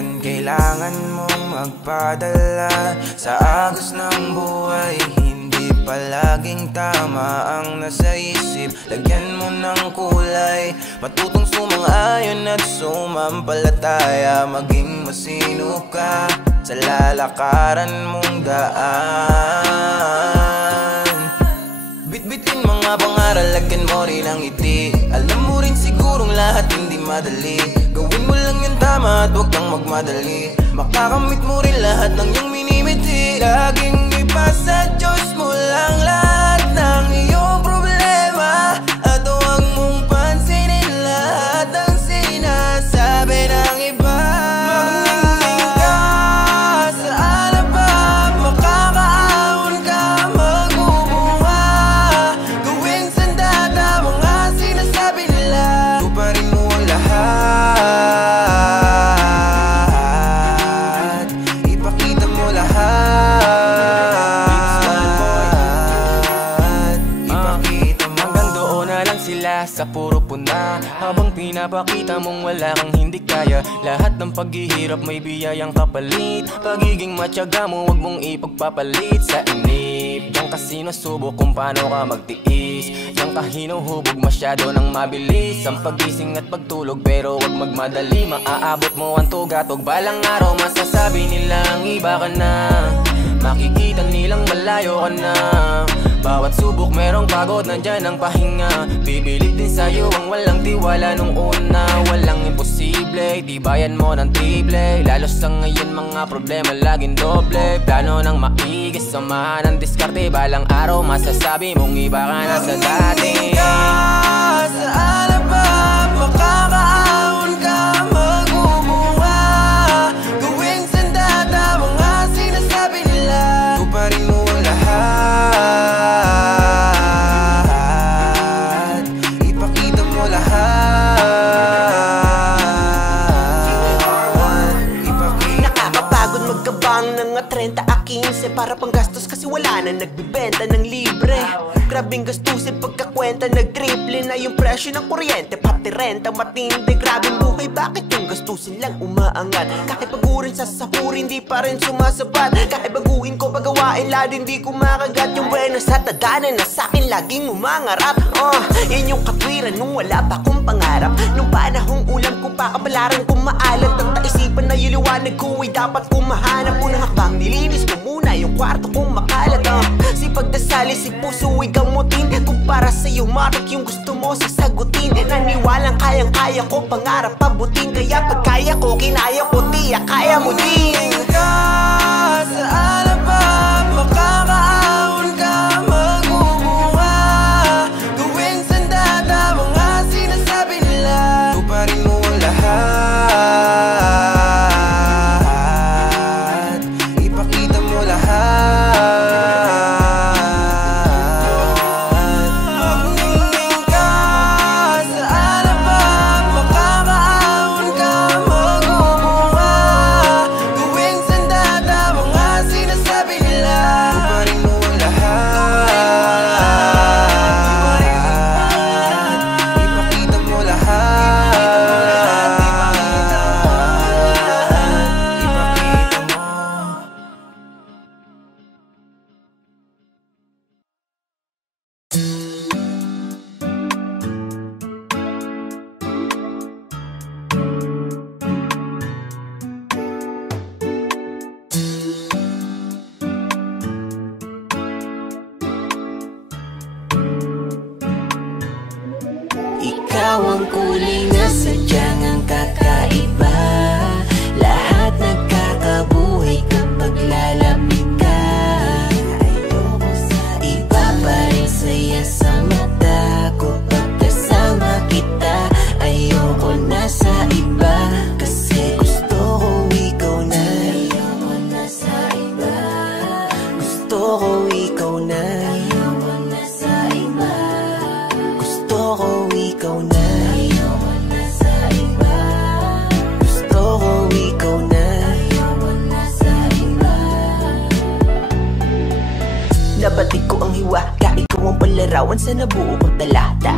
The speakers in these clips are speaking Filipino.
Minsan kailangan mong magpadala sa agos ng buhay. Hindi palaging tama ang nasa isip, lagyan mo ng kulay. Matutong sumang-ayon at sumampalataya, maging masino ka sa lalakaran mong daan. Bitbitin mga pangaral, lagyan mo rin ang ngiti. Alam mo rin sigurong lahat hindi madali. Gawin mo lang yung tama at huwag kang magmadali. Makakamit mo rin lahat ng iyong minimiti. Laging ipasa Diyos mo lang lahat ng iyong problema, at huwag mong pansinin lahat ng sinasabi ng iba. Magnindig ka sa alabab, makakaahon ka, magbubuha. Gawing sandata mga sinasabi nila, tuparin mo ang lahat, ipakita mo lahat. Sa puro puna, habang pinapakita mong wala kang hindi kaya. Lahat ng paghihirap may biyayang kapalit. Pagiging matyaga mo wag mong ipagpapalit sa inip. Diyan ka sinusubok kung paano ka magtiis. Diyan ka hinuhubog masyado ng mabilis ang pagising at pagtulog, pero wag magmadali. Maaabot mo ang tugatog, balang araw masasabi nilang iba ka na. Makikita nilang malayo ka na. Bawat subok merong pagod, nandyan ang pahinga. Bibilib din sa'yo ang walang tiwala nung una. Walang imposible, tibayan mo ng triple. Lalo sa ngayon mga problema laging doble. Plano ng maigis, samahan ng diskarte. Balang araw masasabi mong iba ka na sa dati. Magnindig ka sa alabab, makakaahon ka, magbubuha. Gawing sandata mga sinasabi nila, tuparin mo ang lahat, ipakita mo lahat, ipakita. Nakakapagod magkabang ng 30 a 15 para pang gastos, kasi wala na nagbibenta ng libre. Grabing gastusin pagkakwenta, nag-triple na yung presyo ng kuryente, pati renta matindi. Grabing buhay, bakit yung gastusin lang umaangat? Kahit pagurin sa sahur, hindi pa rin sumasapat. Kahit baguhin ko pagawain, lalo hindi ko makagat. Yung buenas at tadanan na sa'kin laging umangarap. Yan yung katwiran nung wala pa akong pangarap. Nung panahong ulam ko pa, kabalaran ko maalat. Ang taisipan na iliwanag ko ay dapat kumahanap. Unang hakbang, nilinis ko muna yung kwarto kong makalat. Si pagdasali, si puso ay gamutin. Kung para sa'yo matik yung gusto mo sasagutin. Naniwalang kayang-kaya ko, pangarap pabutin. Kaya pag kaya ko, kinaya ko, tiyak kaya mo din. Magnindig ka sa alabab, makakaahon ka, magbubuha. Gawing sandata mga sinasabi nila, tuparin mo ang lahat, ipakita mo lahat. Magnindig ka sa alabab, makakaahon ka, magbubuha. Gawing sandata mga sinasabi nila, tuparin mo ang lahat, ipakita mo lahat, ipakita mo. Ikaw ang kulay na sadyang ang kakaiba. Lahat nagkakabuhay kapag lalamig ka. Ayoko sa iba pa rin, saya sa mata ko pag kasama kita. Ayoko na sa iba, kasi gusto ko ikaw na. Ayoko na sa iba, gusto ko ikaw na. Ayoko na sa iba, gusto ko ikaw na. Ayoko na sa iba, gusto ko ikaw na. Ayoko na sa iba. Nabatid ko ang hiwa, ikaw ang palarawan sa nabuo kong talata.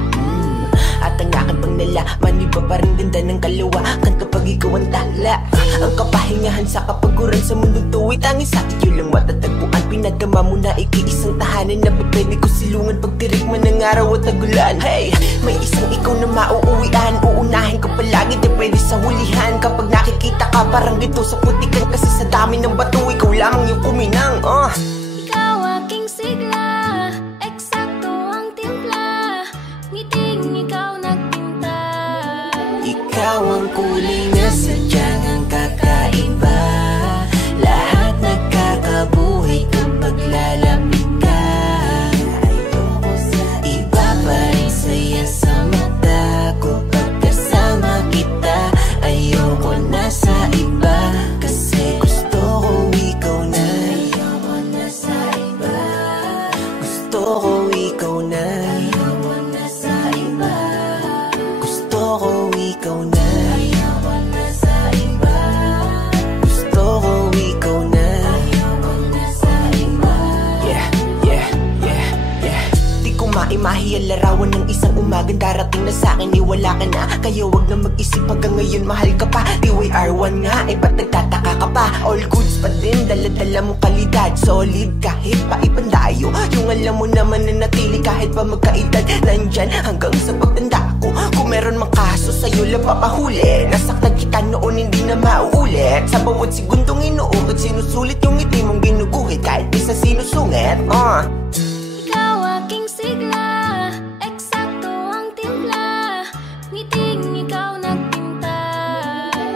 At ang aking pang nalalaman, iba pa rin ganda ng kalawakan kapag ikaw ang tala. Ang kapahingahan sa kapaguran sa mundong tuwi, tanging sa iyo lang matatagpuan. Pinadama mo na ikiisang tahanan na pwede ko silungan pagtirik man ng araw at tagulan. Hey, may isang ikaw na mauuwian, uunahin ko palagi, di pwede sa hulihan. Kapag nakikita ka parang dito sa putikan, kasi sa dami ng bato ikaw lamang yung kuminang. Ikaw aking sigla, eksakto ang timpla, ngiting ikaw nagpinta. Ikaw ang kulay na sadyang ang kakaiba, lahat nagkakabuhay kapag lalapit ka. Iba pa rin saya sa mata ko pag kasama kita. Ayoko na sa iba, kasi gusto ko ikaw na. Ayoko na sa iba, gusto ko ikaw na. Ayoko na sa iba, gusto ko ikaw na. Ayoko na sa iba, gusto ko ikaw na. Ayoko na sa iba. Yeah, yeah, yeah, yeah. Di ko maimahi ang larawan ng isang umagang darating na sa'kin, wala ka na. Kaya wag na mag-isip hanggang ngayon mahal ka pa. DYR1 nga, ba't nagtataka ka pa? All goods pa din, dala-dala mo kalidad. Solid kahit pa ipandayo, yung alam mo naman na natili kahit pa magkaedad. Nandyan hanggang sa pagtanda ko, kung meron mang kaso sa'yo lang papahuli. Nasaktan kita noon, hindi na mauulit. Sa bawat segundong inuukit, sinusulit yung ngiti mong ginuguhit kahit di sa sinusungit. Ikaw aking sigla, eksakto ang timpla, ngiting ikaw nagpinta.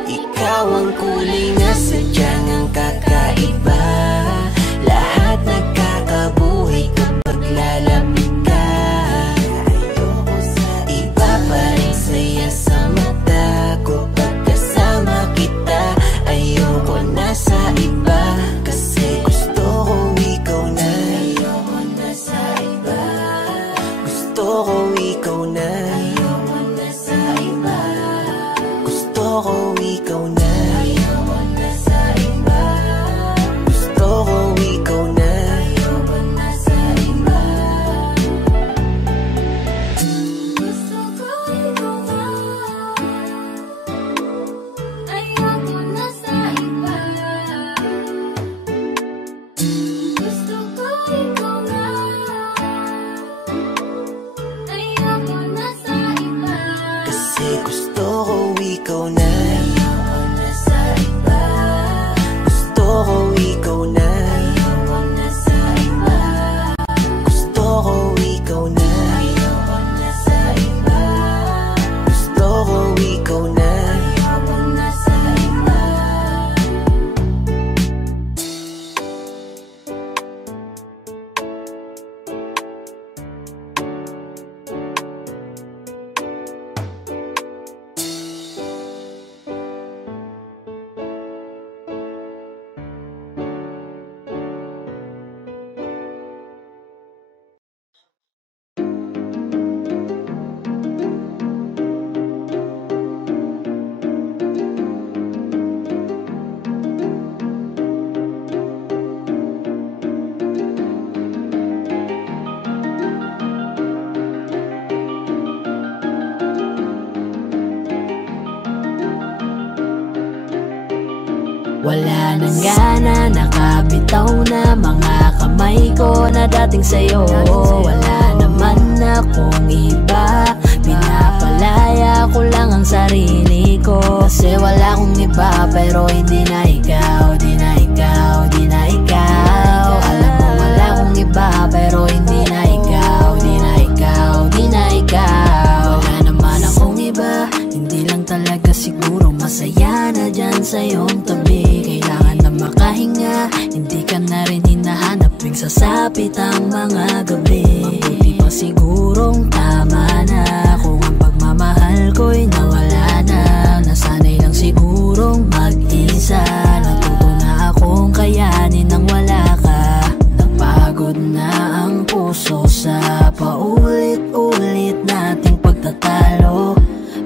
Ikaw ang kulay na sadyang ang kakaiba, lahat nagkakabuhay kapag lalapit ka. Iba pa rin saya sa mata ko pag kasama kita. Ayoko na sa iba, kasi gusto ko ikaw na. Ayoko na sa iba, gusto ko ikaw na. Ayoko na sa iba, gusto ko ikaw na. Ayoko na sa iba, gusto ko ikaw na. Ayoko na sa iba, Gusto ko ikaw na. Ayoko na sa iba. Gusto ko ikaw na. Ayoko na sa iba. kasi gusto ko ikaw na. Ayoko na sa iba. Gusto ko ikaw na. Ayoko na sa iba. Gusto ko ikaw na. Ayoko na sa iba. Gusto ko ikaw na. Ayoko na sa iba. Wala nang gana, nakabitaw na mga kamay ko na dating sa'yo. Wala naman akong iba, pinapalaya ko lang ang sarili ko. Kasi wala akong iba, pero hindi na ikaw, di na ikaw, di na ikaw. Alam mo wala akong iba, pero hindi na ikaw, di na ikaw, di na ikaw. Wala naman akong iba, hindi lang talaga siguro masaya na dyan sa iyong tabi. Kailangan na makahinga, hindi ka na rin hinahanap tuwing sasapit ang mga gabi. Mabuti pa sigurong tama na kung ang pagmamahal ko'y nawala na. Nasanay lang sigurong mag-isa, natuto na akong kayanin nang wala ka. Napagod na ang puso sa paulit-ulit nating pagtatalo.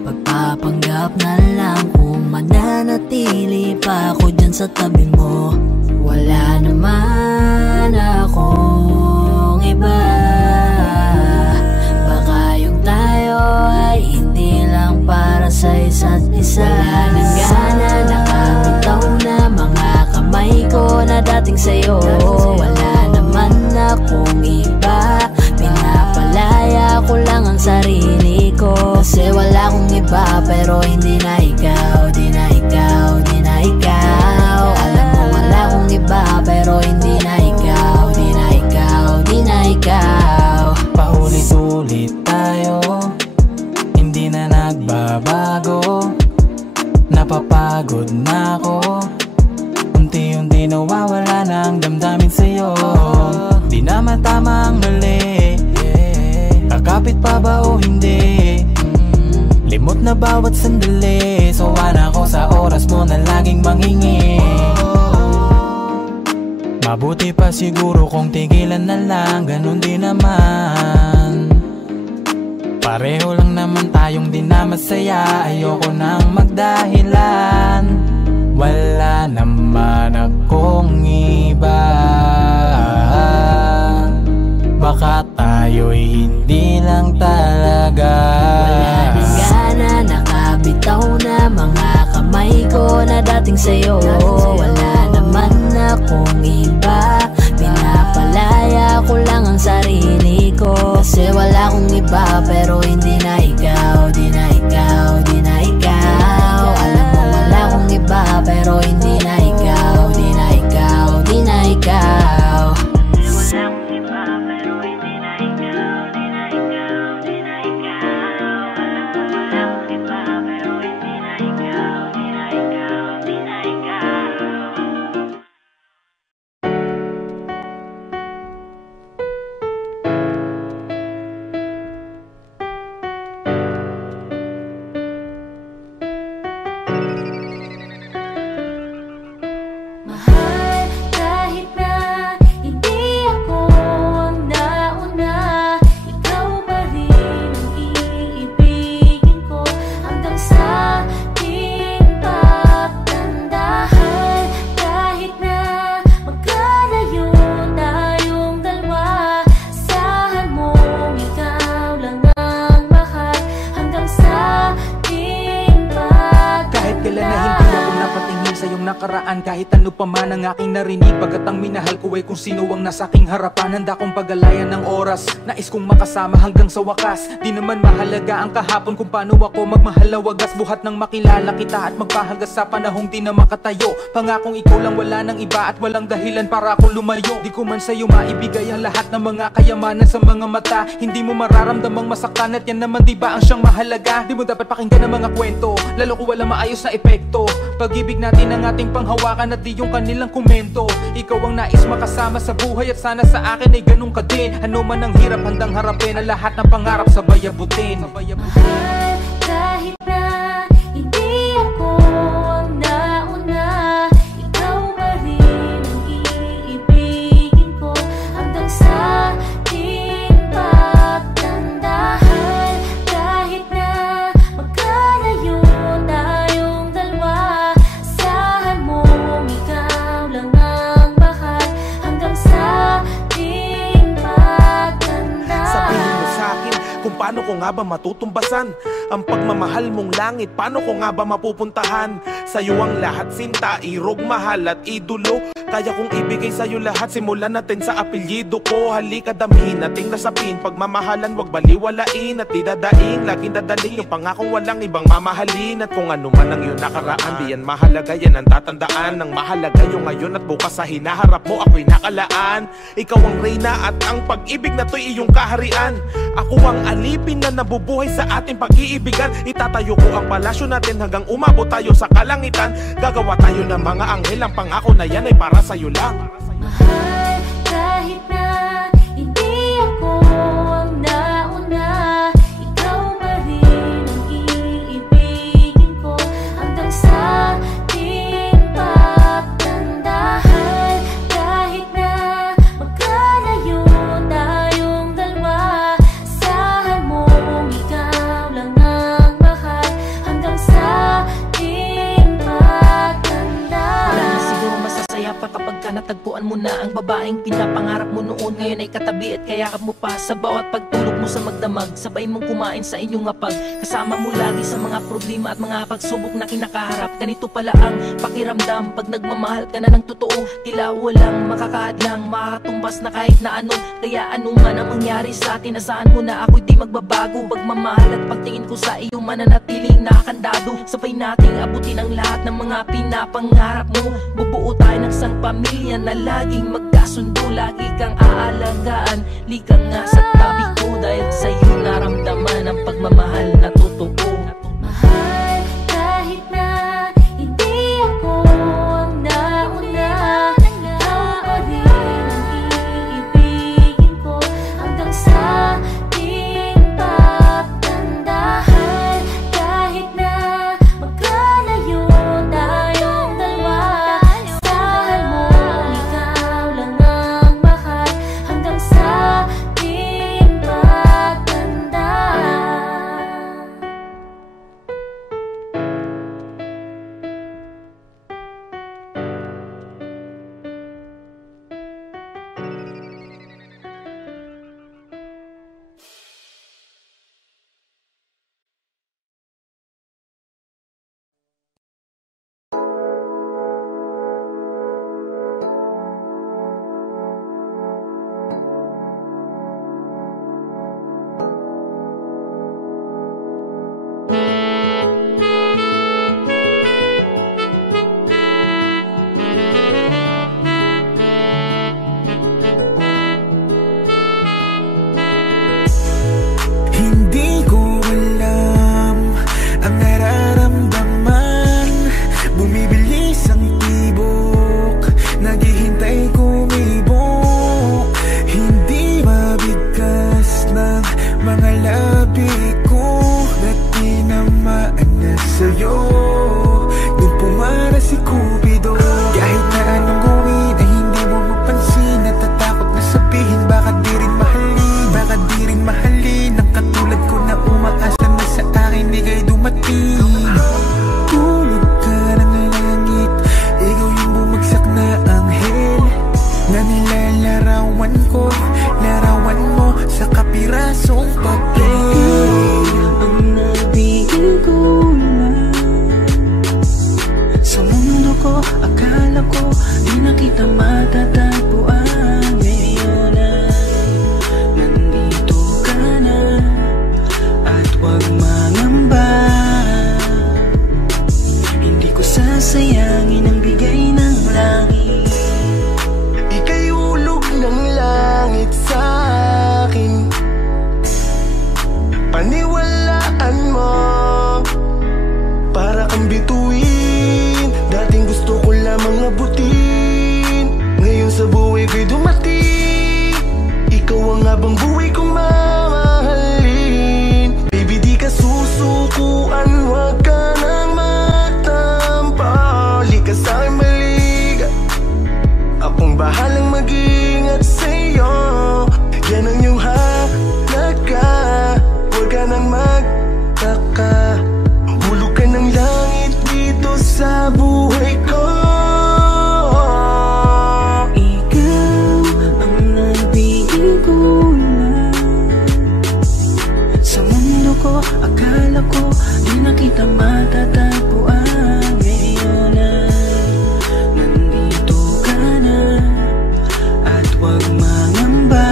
Pagpapanggap na lang kung mananatili pa ako dyan sa tabi mo. Wala naman akong iba, baka yung tayo ay hindi lang sarili ko. Kasi wala akong iba pero hindi na ikaw, di na ikaw, di na ikaw. Alam mo wala akong iba pero hindi na ikaw, di na ikaw, di na ikaw. Paulit-ulit tayo, hindi na nagbabago. Napapagod na ako, unti-unti nawawala na ang damdamin sa'yo. Di na matama ang mali, kakapit pa ba o hindi? Limot na bawat sandali, sawa na ako sa oras mo na laging manghingi. Mabuti pa siguro kung tigilan na lang, ganun din naman. Pareho lang naman tayong di na masaya, ayoko nang magdahilan. Wala naman akong iba, baka tayo'y hindi lang talaga. Wala nang gana, nakabitaw na mga kamay ko na dating sa'yo. Wala naman akong iba, pinapalaya ko lang ang sarili ko. Kasi wala akong iba pero hindi na ikaw, di na ikaw, di na ikaw. Alam mo wala akong iba pero hindi na ikaw, di na ikaw, di na ikaw. Wala akong iba pero hindi na ikaw, di na ikaw, di na ikaw. Alam mo wala akong iba pero hindi na ikaw, di na ikaw, di na ikaw. Mahal, kahit na hindi ako ang nauna, ikaw pa rin ang iibigin ko hanggang sa ating pagtandahan. Kahit na magkalayo tayong dalawa, asahan mong ikaw lang ang mahal hanggang sa ating pagtandahan. Kahit kailan na hindi ako napatingin sa iyong nakaraan, kahit ano pa man ang aking narinig, pagkat ang minahal ko ay kung sino ang nasa aking harapan. Handa kong pagalayan ng oras, nais kong makasama hanggang sa wakas. Di naman mahalaga ang kahapon kung paano ako magmahal na wagas. Buhat nang makilala kita at magpahagas sa panahong di na makatayo. Pangakong ikaw lang, wala nang iba at walang dahilan para akong lumayo. Di ko man sa'yo maibigay ang lahat ng mga kayamanan sa mga mata. Hindi mo mararamdamang masaktan at yan naman diba ang siyang mahalaga. Di mo dapat pakinggan ang mga kwento, lalo kung wala maayos na epekto. Pag-ibig natin ang ating panghawakan at di yung kanilang komento. Ikaw ang nais makasama sa buhay at sana sa akin ay ganun ka din. Ano man ang hirap, handang harapin ang lahat ng pangarap, sabay abutin. Mahal, kahit na hindi ako ang nauna, ikaw pa rin ang iibigin ko hanggang sa ating pagtandahan. Kahit na magkalayo tayong dalawa, asahan mong ikaw lang ang mahal hanggang sa ating pagtandahan. Sabihin mo sa'kin kung paano ko nga ba matutumbasan ang pagmamahal mong langit, paano ko nga ba mapupuntahan? Sa'yo ang lahat, sinta, irog, mahal at idolo. Kaya kong ibigay sa'yo lahat, simulan natin sa apelyido ko. Halika damhin nating nasapin, pagmamahalan wag baliwalain at didadaing, laging dadaling yung pangakong walang ibang mamahalin. At kung ano man ang iyong nakaraan, di yan mahalaga, yan ang tatandaan. Ang mahalaga yung ngayon at bukas sa hinaharap mo ako'y nakalaan. Ikaw ang reyna at ang pag-ibig na to'y iyong kaharian. Ako ang alipin na nabubuhay sa ating pag-iibigan. Itatayo ko ang palasyo natin hanggang umabot tayo sa kalangitan. Gagawa tayo ng mga anghel, ang pangako na yan ay para sa'yo lang. Mahal, kahit na hindi ako ang nauna, ikaw pa rin ang iibigin ko hanggang sa ating pagtandahan. Kahit na magkalayo tayong dalawa, asahan mong ikaw lang ang mahal hanggang sa ating pagtandahan. Wala na siguro masasaya pa kapag sana tagpuan mo na ang babaeng pinapangarap mo noon. Ngayon ay katabi at kayakap mo pa sa bawat pagtulog mo sa magdamag. Sabay mong kumain sa inyong ngapag, kasama mo lagi sa mga problema at mga pagsubok na kinakaharap. Ganito pala ang pakiramdam pag nagmamahal ka na ng totoo. Tila walang makakahadlang, makakatumbas na kahit na ano. Kaya ano man ang mangyari sa atin, asahan mo na ako'y di magbabago. Pagmamahal at pagtingin ko sa iyo, mananatiling nakakandado. Sabay nating abutin ang lahat ng mga pinapangarap mo. Bubuo tayo ng isang pamilya na laging magkasundo. Lagi kang aalagaan, lika nga sa tabi ko. Dahil sa'yo naramdaman ang pagmamahal na totoo. Mahal kahit na hindi ako ang nauna, ikaw pa rin ang iibigin ko hanggang sa ating pagtandaan. Kahit na magkalayo tayong dalawa, asahan mo ikaw lang ang mahal hanggang sa ating pagtandaan. Hindi ko alam ang nararamdaman. Bumibilis ang tibok, naghihintay kumibok. Hindi mabigkas ng mga labi ko, na tinamaan na sa'yo nung pumara si Cupido. Kahit na anong gawin ay hindi mo mapansin. Natatakot na sabihin baka di rin mahalin, baka di rin mahalin ang katulad ko na umaasa na sa akin di kayo dumating. Tulog ka ng langit, ikaw yung bumagsak na anghel na nilalarawan ko, larawan mo sa kapirasong papel. Ang nabigil ko lang sa mundo ko, akala ko di na kita matatagpuan. Ngayon ay nandito ka na, at huwag mangamba. Hindi ko sasayangin ang bigay ng langit. Ika'y ulog ng langit sa akin, paniwalaan mo. Para kang bituin, dating gusto ko lamang abutin. Ngayon sa buhay ko'y dumating, ikaw ang habang buhay kong mamahalin. Baby, di ka susukuan, huwag ka nang magtampo. Lika sa'kin maliga, akong bahalang mag-ingat sa'yo. Yan ang iyong halaga, huwag ka nang magtaka. Hulog ka ng langit dito sa buhay ko. Ikaw ang nabigil ko lang sa mundo ko, akala ko di na kita matatagpuan. Ngayon ay nandito ka na, at huwag mangamba.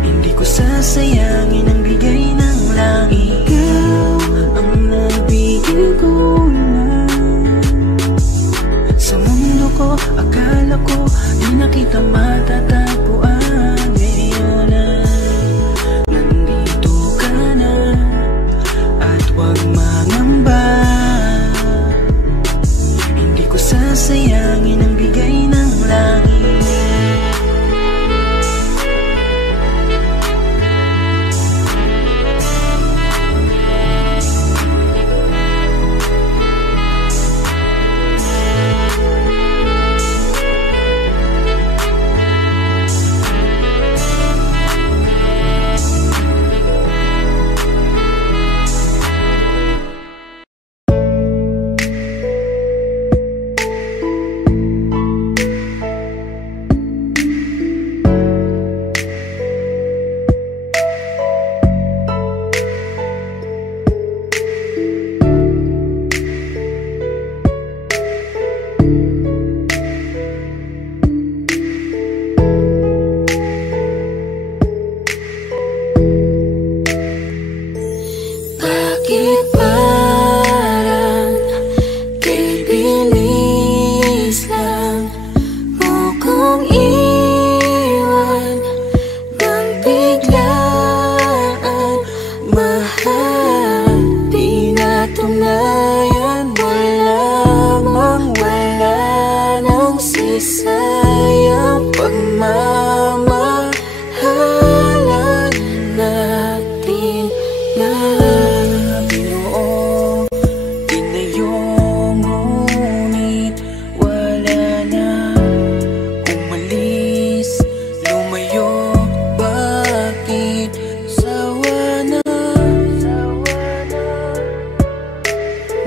Hindi ko sasayangin ang bigay ng langit. Ikaw ang nabigil ko lang sa mundo ko, akala ko di na kita matatagpuan. Ngayon ay nandito ka na, at huwag mangamba. Hindi ko sasayangin ang bigay ng langit. Bakit parang kay bilis lang mo kong iwan nang biglaan? Mahal, di natunayan mo lamang, wala nang sisayang pagmamahalan natin na binuo. Tinayong ngunit wala na, umalis, lumayo. Bakit sawa na?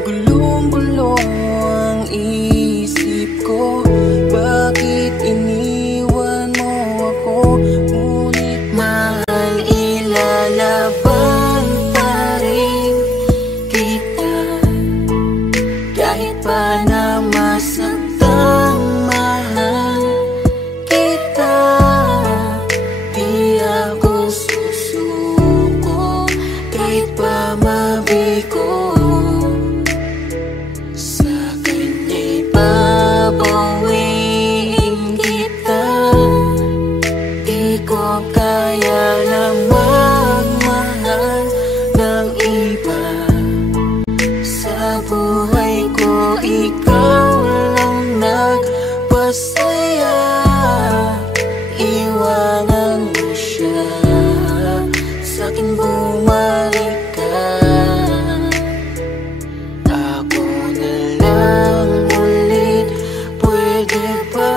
Gulong-gulong ang isip ko. Bakit iniwan mo ako? Ngunit mahal, ilalaban pa rin kita. Kahit pa na masaktan, mahal kita. Di ako susuko kahit pa mabigo. Sa kanya'y babawiin kita. Di ko kaya na magmahal ng iba. Sa buhay ko, ikaw lang nagpasaya. Iwanan mo siya, sa'kin bumalik ka. Ako na lang ulit, pwede ba?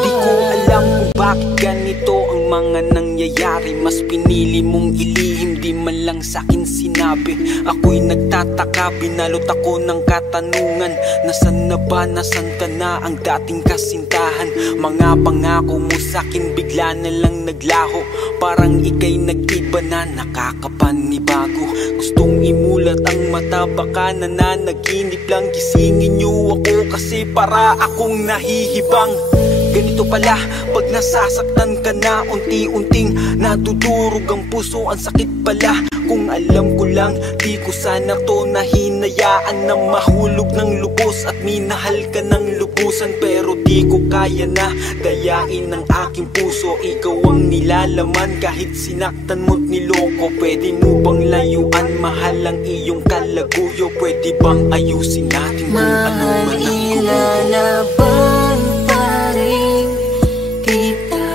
Di ko alam kung bakit ganito ang mga nangyayari. Mas pinili mong ilihim, di man lang sa'kin sinabi. Ako'y nagtataka, binalot ako ng katanungan. Nasaan na ba, nasaan ka na ang dating kasintahan? Mga pangako mo sa'kin bigla na lang naglaho. Parang ika'y nag-iba na, nakakapanibago. Gustong imulat ang mata, baka nananaginip lang. Gisingin niyo ako kasi para akong nahihibang. Ganito pala pag nasasaktan ka na, unti-unting nadudurog ang puso. Ang sakit pala, kung alam ko lang, di ko sana to nahinayaan na mahulog ng lubos at minahal ka ng lubusan. Pero di ko kaya na dayain ng aking puso. Ikaw ang nilalaman kahit sinaktan mo't niloko. Pwede mo bang layuan, mahal ang iyong kalaguyo? Pwede bang ayusin natin kung ano man ang gulo? Ilalaban pa rin kita.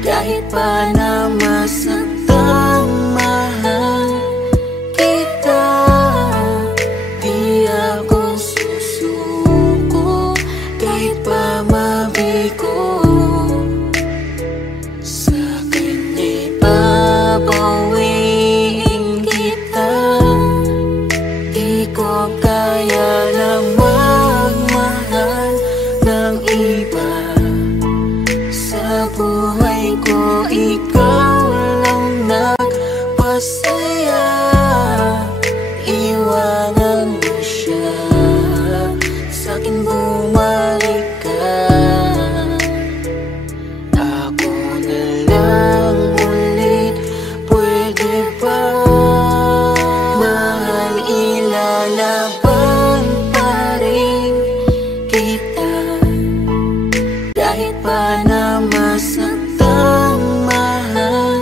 Kahit pa na masaktan, mahal kita. Di ako susuko kahit pa mabigo. Sa kanya'y babawiin kita. Di ko kaya na magmahal ng iba. Sa buhay ko, ikaw lang nagpasaya. Iwanan mo siya, sa'kin bumalik ka. Ako na lang ulit, pwede ba? Mahal, ilalaban pa rin kita. Kahit pa na masaktan, mahal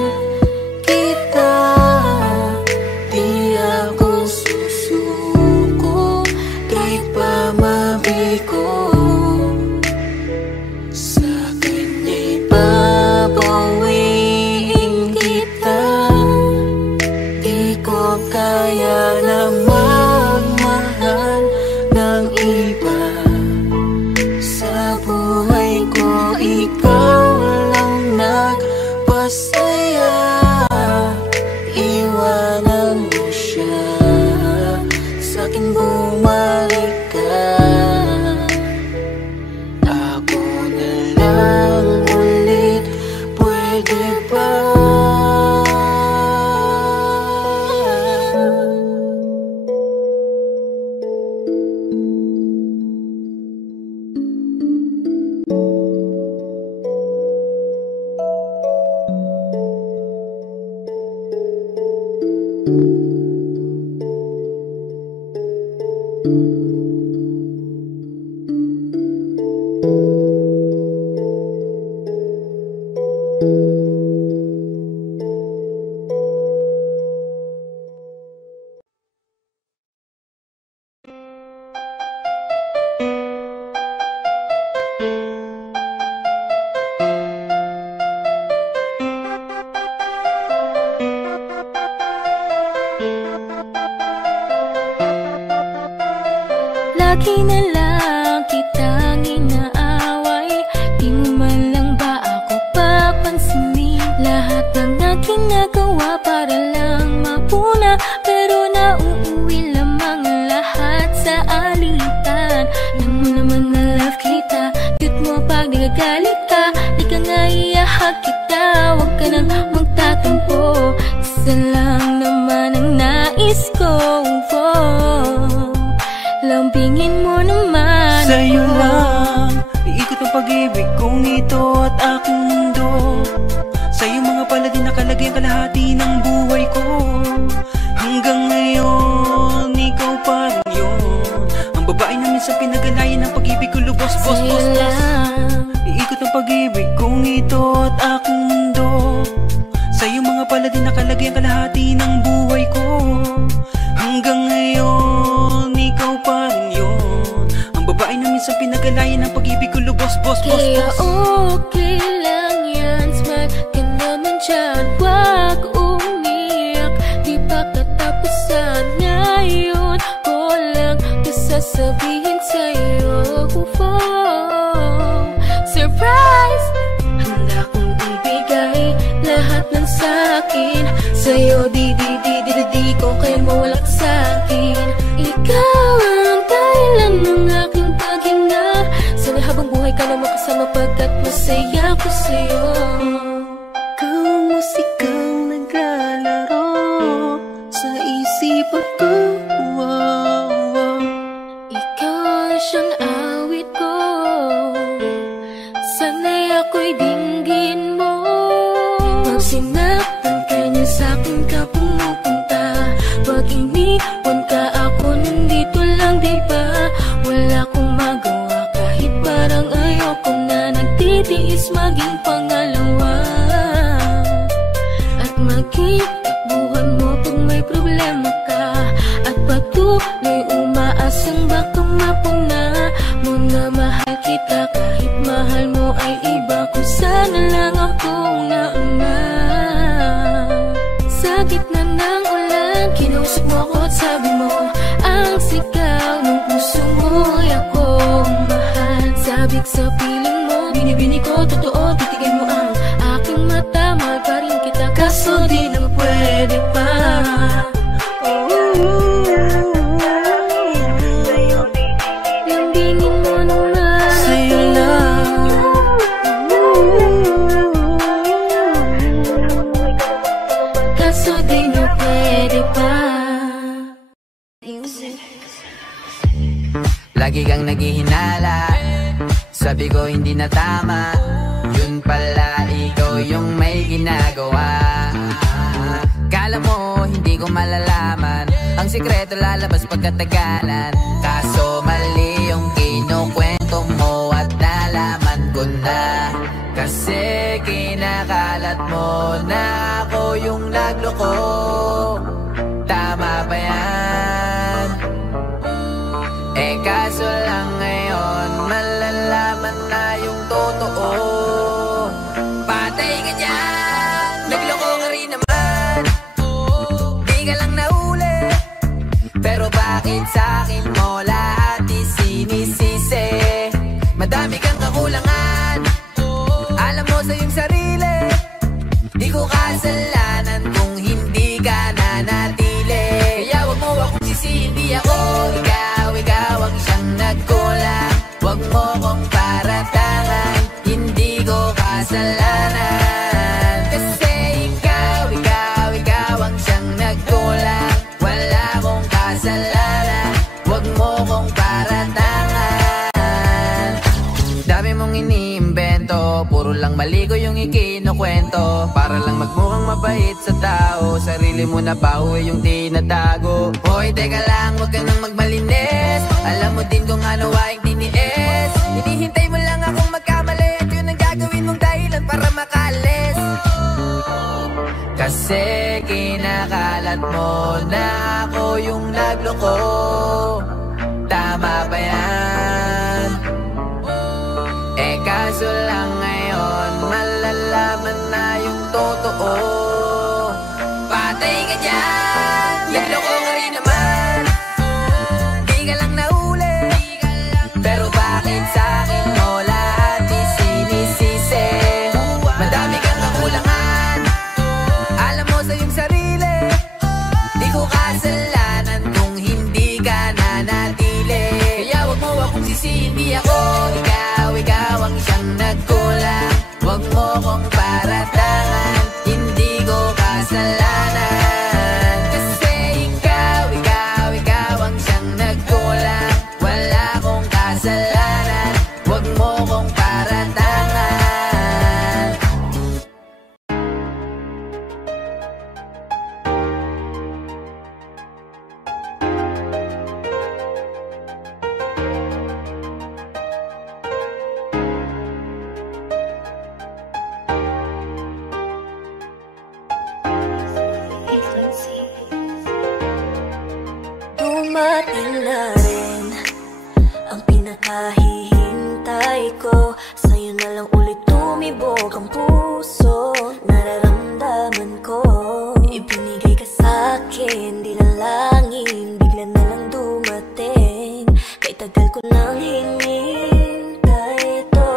Lagi na lang kitang inaaway, di mo man lang ba ako papansinin? Lahat ng aking nagawa para lang mapuna, pero nauuwi lamang lahat sa alitan. Alam mo naman na love kita, cute mo pag nagagalit ka, di ka nga iahag kita, huwag ka nang magtatampo. Isa lang naman ang nais ko, lambingin mo naman sa'yo lang iikot ang pag-ibig kong ito at aking mundo. Sa'yo mga pala din nakalagay ang kalahati ng buhay ko. Hanggang ngayon, ikaw pa rin yun, ang babae na minsan pinagalayan ng pag-ibig ko lubos. Sa'yo lang iikot ang pag-ibig kong ito at aking mundo. Sa'yo mga pala din nakalagay ang kalahati ng buhay ko. Hanggang ngayon, ikaw pa rin yun, ang babae na minsan pinagalayan ng pag-ibig ko lubos. Kaya okay lang yan, smile ka naman dyan, wag umiyak, di pa katapusan. Ngayon ko lang sasabihin sa'yo, surprise! Handa kong ibigay lahat ng sa'kin sa'yo, di ko kaya mawalak sa'kin. Ikaw ang dahilan ng aking paghinga, sana habang buhay ka na makasama pagkat masaya ko sa'yo. Ikaw ang musikang naglalaro sa isipan ko. Ikaw siyang awit ko, sana'y ako'y dinggin mo. Pag sinaktan ka niya sa'kin ka pumupunta, pag iniwan ka ako nandito lang, diba? Wala akong magawa kahit parang ayoko na, nagtitiis maging pangalawa. At maging takbuhan mo pag may problema ka, at patuloy umaasang baka mapuna mo na mahal kita kahit mahal mo ay iba. Kung sana lang akong nauna. Sa gitna ng ulan, kinausap mo ako at sabi mo ang sigaw ng puso mo'y akong mahal. Sabik sa piling mo, binibini ko totoo, titigay mo ang aking mata, mahal pa rin kita kaso di na pwede pa. Lambingin mo naman Sa'yo lang kaso di na pwede pa. Lagi kang naghihinala, sabi ko hindi na tama, yun pala ikaw yung may ginagawa. Kala mo hindi ko malalaman, ang sikreto lalabas pagkatagalan. Kaso mali yung kinukwento mo at nalaman ko na, kasi kinakalat mo na ako yung nagloko. Tama ba yan? Eh kaso lang ngayon malalaman na yung totoo. Patay ka dyan, nagloko ka rin naman. Di ka lang nahuli, pero bakit sa'kin mo lahat isinisisi? Madami kang kakulangan, alam mo sa iyong sarili. Di ko kasalanan kung hindi ka nanatili. Kaya wag mo akong sisihin, di ako ikaw ang siyang nagkulang. Wag mo kong paratangan, hindi ko kasalanan. Kasi ikaw ang siyang nagkulang. Wala kong kasalanan, wag mo kong paratangan. Dami mong iniimbento, puro Puro lang maligo yung ikinukwento, para lang magmukhang mabait sa tao. Sarili mo na baho yung tinatago. Hoy, teka lang, huwag ka nang magmalinis. Alam mo din kung ano aking tiniis. Hinihintay mo lang akong magkamali, at yun ang gagawin mong dahilan para makalis. Kasi kinakalat mo na ako yung nagloko. Tama ba yan? Eh kaso lang ngayon malalaman na yung totoo. Patay ka dyan, nagloko ka rin naman. Di ka lang nahuli, pero bakit sa'kin mo lahat isinisisi? Madami kang kakulangan, alam mo sa iyong sarili. Di ko kasalanan kung hindi ka nanatili. Kaya wag mo akong sisihin, di ako ikaw ang siyang nagkulang. Wag mo kong paratangan, hindi ko kasalanan. Kasi ikaw ang siyang nagkulang. Wala kong kasalanan, wag mo kong paratangan. Dumating na rin ang pinakahihintay ko. Sa'yo na lang ulit tumibok ang puso. Nararamdaman ko, ibinigay ka sa'kin, di na langin, bigla na lang dumating. Kay tagal ko nang hinintay ito.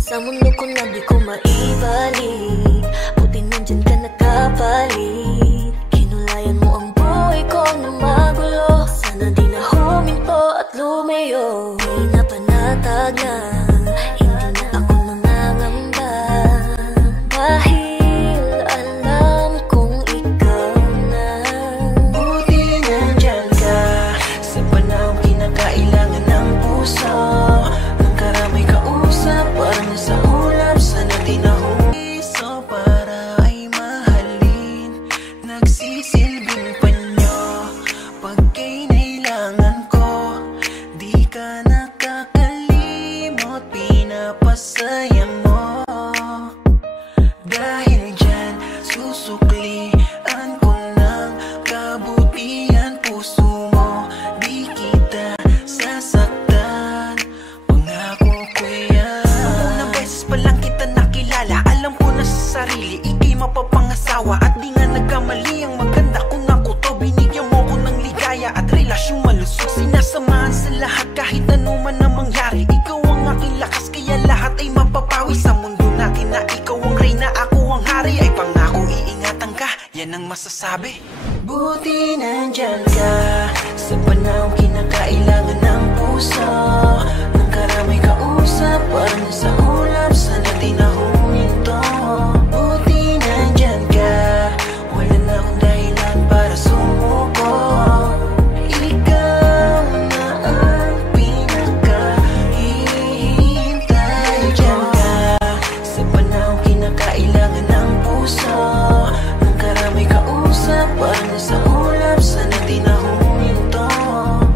Sa mundo ko na di ko maibalik, buti nandyan ka nakapalit. Kinulayan mo ang buhay ko na magulo. Sana di na huminto at lumayo. Di na panatag na, hindi na ako nangangamba. Dahil alam kong ikaw na. Buti nandyan ka sa panahong kinakailangan ng puso. Nang karamay kausap, parang nasa ulap. Sana di na humiso para ay mahalin. Nagsisilbing panyo pag kinailangan ko. Di ka nakakalimot, pinapasaya mo. Dahil dyan susuklian ko ng kabutihan puso mo. Di kita sasaktan, pangako ko yan. Nung unang beses pa lang kita nakilala, alam ko na sa sarili ika'y mapapangasawa. At di nga nagkamali ang maganda kung ako to. Binigyan mo ko ng ligaya at relasyong malusog. Sinasamahan sa lahat kahit ano man ang mangyari. Ikaw ang aking lakas, kaya lahat ay mapapawi. Sa mundo natin na ikaw ang reyna, ako ang hari. Ay pangako iingatan ka, yan ang masasabi. Buti nandyan ka sa panahong kinakailangan ng puso. Nang karamay kausap, parang nasa ulap. Sana di na huminto. Buti nandyan ka, wala na akong dahilan para sumuko. Ikaw na ang pinakahihintay. Dyan ka sa panahong kinakailangan ng puso. Nang karamay kausap, parang nasa ulap. Sana di na huminto.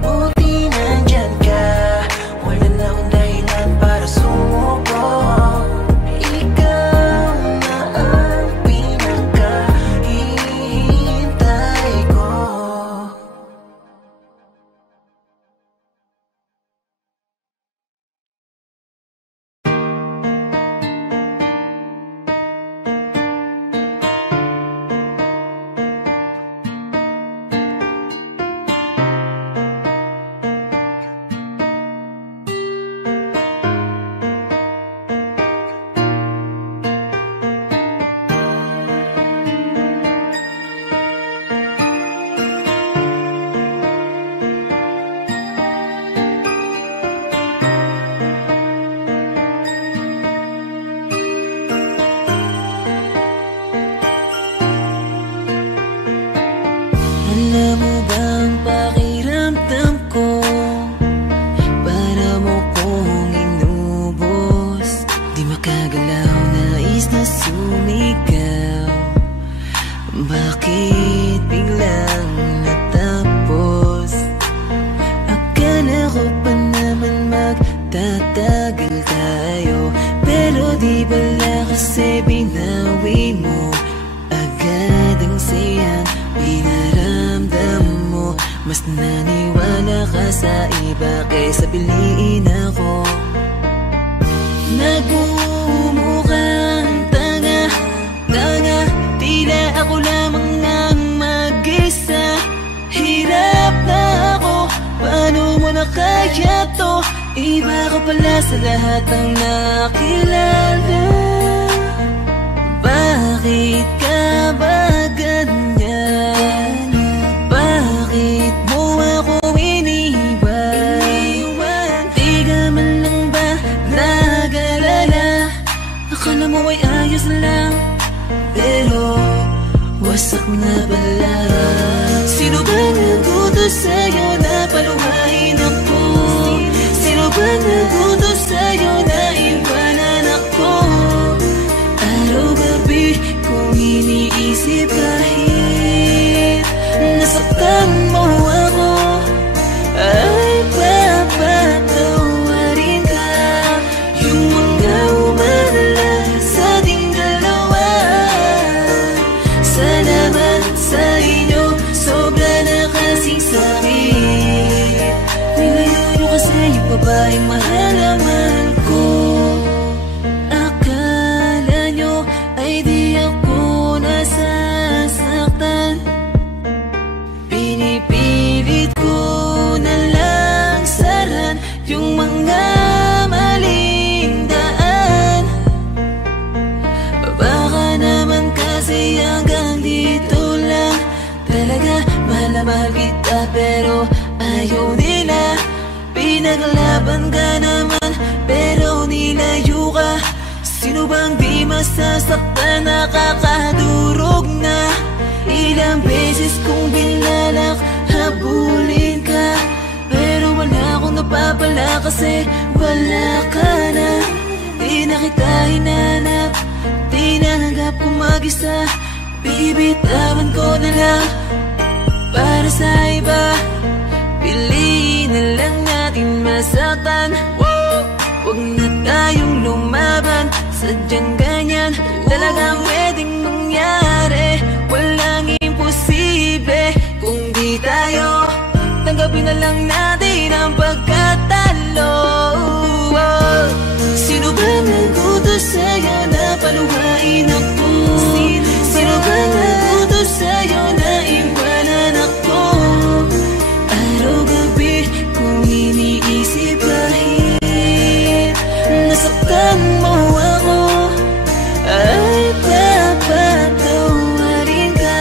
Buti nandyan ka, wala na akong dahilan para sumuko. Ikaw na ang pinakahihintay ko. Alam mo bang pakiramdam ko? Para mo kong inubos, di maka Mas naniwala ka sa iba kaysa piliin ako. Nagmumukhang tanga, tila ako lamang nang mag-isa. Hirap na ako, paano mo na kaya to? Iba ka pala sa lahat ng nakilala. Bakit ka ba ganyan? Bakit mo ako iniwan? Di ka man lang ba nag-alala? Akala mo ay ayos lang, pero wasak na pala. Sino ba nagutos sa'yo na paluhain ako? Sino ba nagutos sa'yo na iwanan ako? Araw-gabi kung iniisip kahit nasaktan mo ako, ay papatawarin ka. Yung mga umala sa ating dalawa, salamat sa inyo, sobra na kasing sakit. Nilayo nyo kasi yung babaeng mahal naman ko. Akala nyo ay di ako nasasaktan. Pinipilit ko na lang saran yung mga maling daan. Baka naman kasi hanggang dito lang. Talaga mahal na mahal kita pero ayaw nila. Pinaglaban ka naman pero nilayo ka. Sino bang di masasaktan, nakakadurog na? Ilang beses kong binalak habulin ka, pero wala akong napapala kasi wala ka na. Di na kita hinanap, di nanggap kong mag-isa. Bibitawan ko na lang para sa iba. Piliin na lang natin masaktan. Huwag na tayong lumaban, sadyang ganyan talagang pwedeng mangyari. Walang imposible kung di tayo. Tanggapin na lang natin ang pagkatalo. Sino ba nagutos sa'yo na paluhain ako? Sino ba nagutos sa'yo na iwanan ako? Araw-gabi kung iniisip kahit nasaktan mo ako, ay papatawarin ka.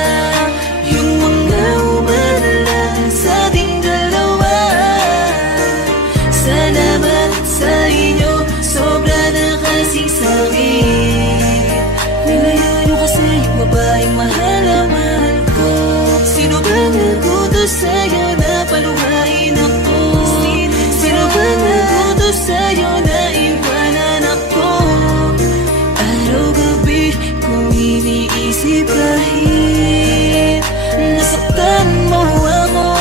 Yung mga umala sa ating dalawa, salamat sa inyo, sobra na kasing sakit. Nilayo nyo kasi yung babaeng mahal naman ko. Sino ba nagutos sa'yo na paluhain ako? Sino ba nagutos sa'yo na iwanan ako? Araw-gabi kung iniisip kahit nasaktan mo ako,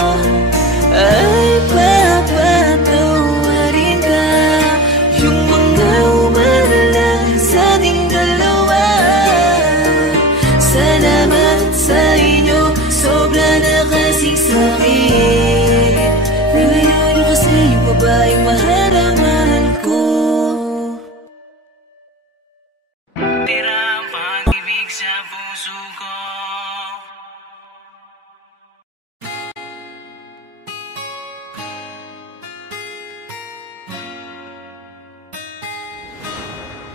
ay papatawarin ka. Yung mga umala sa ating dalawa, salamat sa inyo, sobra na kasing sakit. Nilayo nyo kasi yung babaeng mahal naman ko. Tira ang pag-ibig sa puso ko.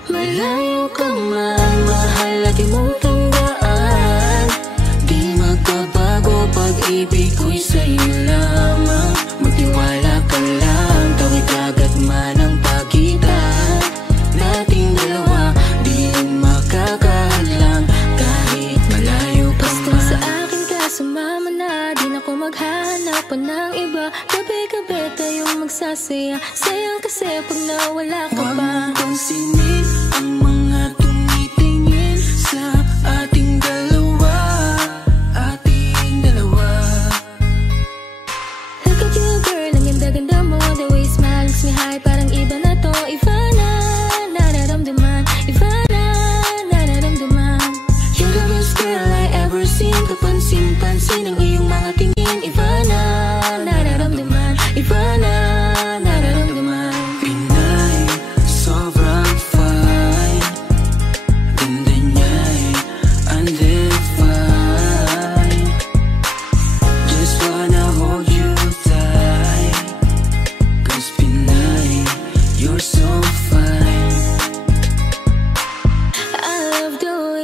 Malayo ka man, mahal, lagi mong tandaan. Di magbabago, pag-ibig ko'y sa'yo lamang. Magtiwala ka lang, tawid agad man ang pagitan nating dalawa. Di makakahadlang kahit malayo ka man. Basta sa akin ka sumama na, di na ko maghanap pa ng iba. Gabi-gabi tayong magsasaya, sayang kasi pag nawala ka pa. Huwag mong pansinin ang mga tumitingin sa ating dalawa, ating dalawa. Look at you girl, ang ganda-ganda mo. The way you smile makes me high, parang iba na to. Ivana, nararamdaman. Ivana, nararamdaman. You're the best girl I ever seen. Kapansin-pansin ang iyong mga tingin. Ivana,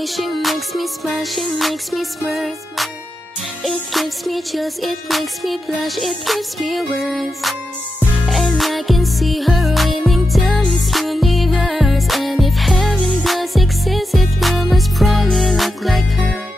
way she makes me smile, she makes me smirk. It gives me chills, it makes me blush, it gives me words. And I can see her winning down this universe. And if heaven does exist, it will most probably look like her.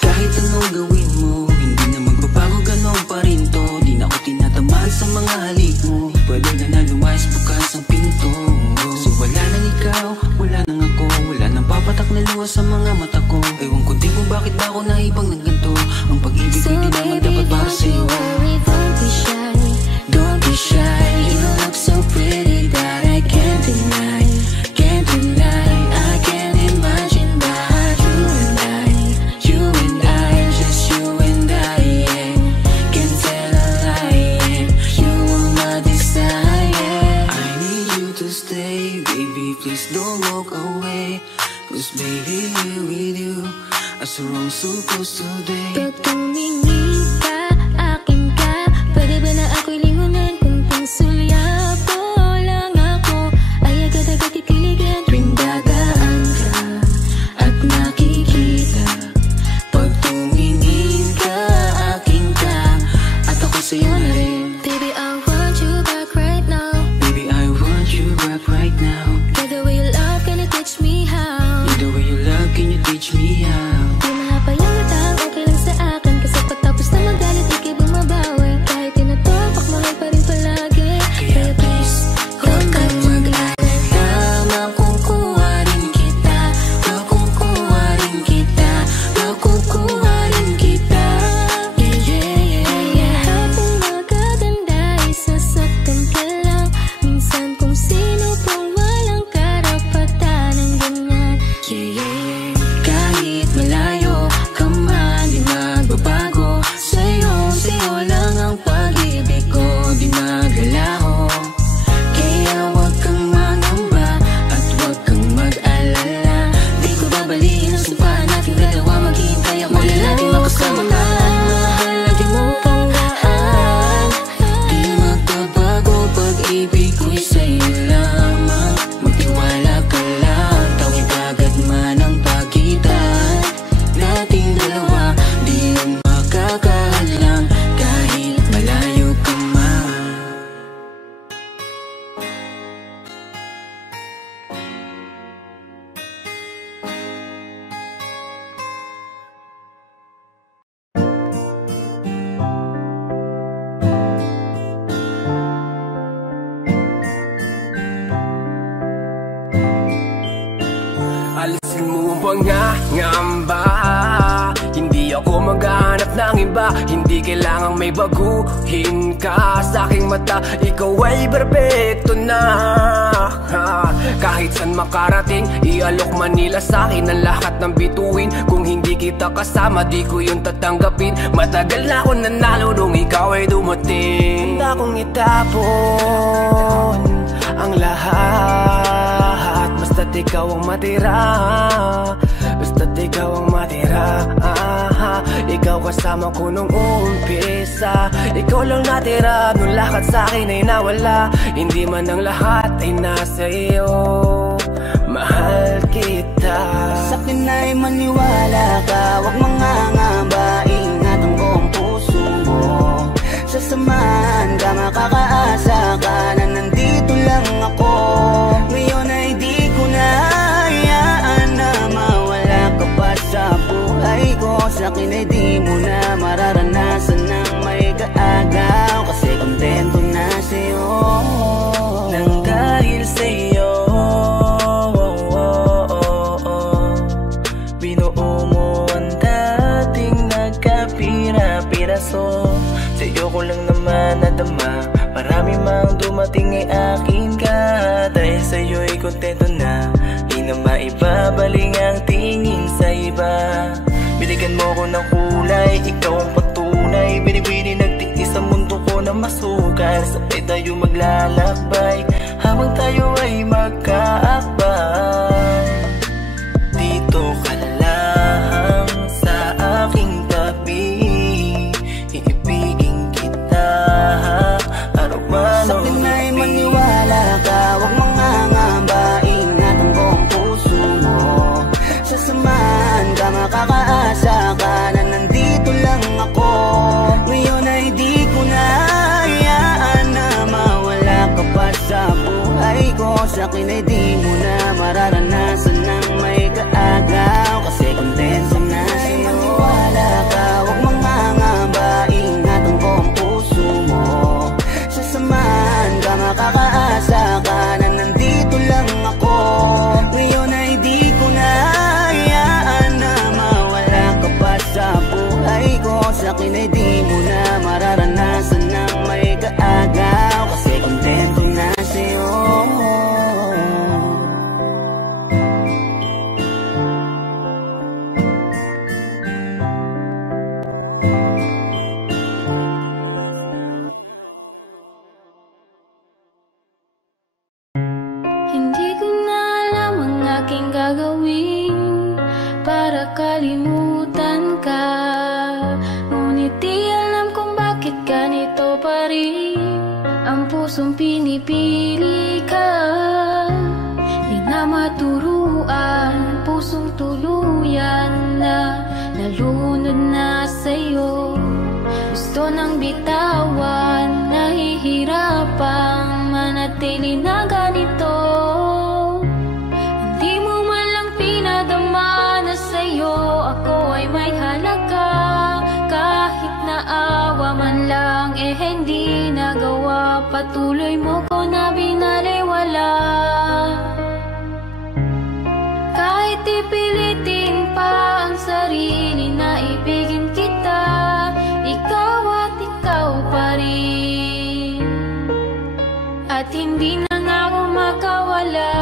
Kahit anong gawin mo, hindi na magbabago, ganon pa rin to. Di na ako tinatamaan sa mga halik mo. Pwede na lumayas, bukas ang pinto. Kasi wala nang ikaw, wala nang ako. Wala nang papatak na luha sa mga mata ko. Ewan ko din kung bakit ba ako naibang ng ganito. Ang pag-ibig ko di naman dapat para sa'yo. Don't be shy, don't be shy. You look so pretty that I can't deny, can't deny. I can't imagine that you and I, just you and I, yeah. Can't tell a lie, yeah. You are my desire. I need you to stay, baby, please don't walk away. Cause baby, here with you, I so wrong supposed today. pag tumingin ka, akin ka. Pwede ba na ako'y lingunan kung pangsulya po lang ako? Ay agad-agad titiligan tuwing dadaan ka at nakikita. Pag tumingin ka, akin ka, at ako sa'yo na rin. Baby, I want you back right now. Baby, I want you back right now. By the way you love, can you teach me how? The way you love, can you teach me how? Di mahapayalatang okay lang sa akin. Kasi pagtapos na magalit, ikay bumabawi. Kahit tinatopak, mahal pa rin palagi. Kaya please, huwag kang mag-alala. Makukuha rin kita, makukuha rin kita, makukuha rin kita. Yeah, yeah, yeah, yeah. Habang magaganda, isasaktan ka lang. Minsan kung sino pang walang karapatan ng ganyan. Yeah, yeah, yeah. Kahit malayo ka man, di magbabago. Sa'yo lang ang pag-ibig ko, di magalaho. Kaya wag kang mangamba at wag kang mag-alala. Di ko babaliin ang sumpahan natin dalawa. Maghihintay ako na lagi makasama ka. Mahal lagi mong tandaan, di magbabago pag-ibig ko'y sa'yo lamang. Magtiwala ka lang, tawid agad man ang pagitan nating dalawa. Di yan makakahadlang kahit malayo ka man. Alisin mo ang pangangamba, hindi ako maghahanap ng iba. Hindi kailangang may baguhin ka. Sa aking mata, ikaw ay perfecto na. Kahit saan makarating, ialok man nila sa akin ang lahat ng bituin. Kung hindi kita kasama, di ko yun tatanggapin. Matagal na ako nanalo nung ikaw ay dumating. Handa kong itapon ang lahat, basta't ikaw ang matira, basta't ikaw ang matira. Ikaw kasama ko nung umpisa, ikaw lang natira nung lahat sa akin ay nawala. Hindi man ang lahat ay nasa iyo, mahal kita. Sa'kin ay maniwala ka, wag mangangamba. Ingatan ko ang puso mo, sasamahan ka, makakaasa ka na nandito lang ako. Ngayon ay di ko na hayaan na mawala ka pa sa buhay ko. Sa'kin ay di mo na mararanasan ng may kaagaw, kasi kontento na sa'yo. Nang dahil sa'yo, binuo mo ang dating nagkapira-piraso. Sa'yo ko lang naman nadama, marami mang dumating ay akin ka. Dahil sa'yo'y kontento na, di na maibabaling ang tingin sa iba. Binigyan mo ko ng kulay, ikaw ang patunay. Binibini nagtiis sa mundo ko na masukal. Sabay tayo maglalakbay, habang tayo ay magkaakbay. Dito ka lang sa aking tabi, iibigin kita araw-araw. Sa'kin ay maniwala ka, wag mangangamba. Ingatan ko ang puso mo, sasama akin ay di mo na mararanasan ng may kaagaw. Kasi kontento na sa'yo. Maniwala ka, huwag mangangamba, ingatan ko ang puso mo. Sasamahan ka, makakaasa ka na nandito lang ako. Ngayon ay di ko na hayaan na mawala ka pa sa buhay ko. Sa akin ay di mo na mararanasan ng may kaagaw. Kasi kontento na sa'yo. Hindi ko na alam ang aking gagawin para kalimutan ka. Ngunit di alam kung bakit ganito pa rin ang pusong pinipili ka. Di na maturuan, pusong tuluyan na nalunod na sa'yo. Gusto nang bitawan, nahihirapang manatili na ganito. Hindi mo man lang pinadama na sa'yo ako ay may halaga. Kahit naawa man lang hindi nagawa. Patuloy mo ko na binaliwala. Kahit ipilitin pa ang sarili na ibigin kita, ikaw at ikaw pa rin. At hindi na nga ako makawala.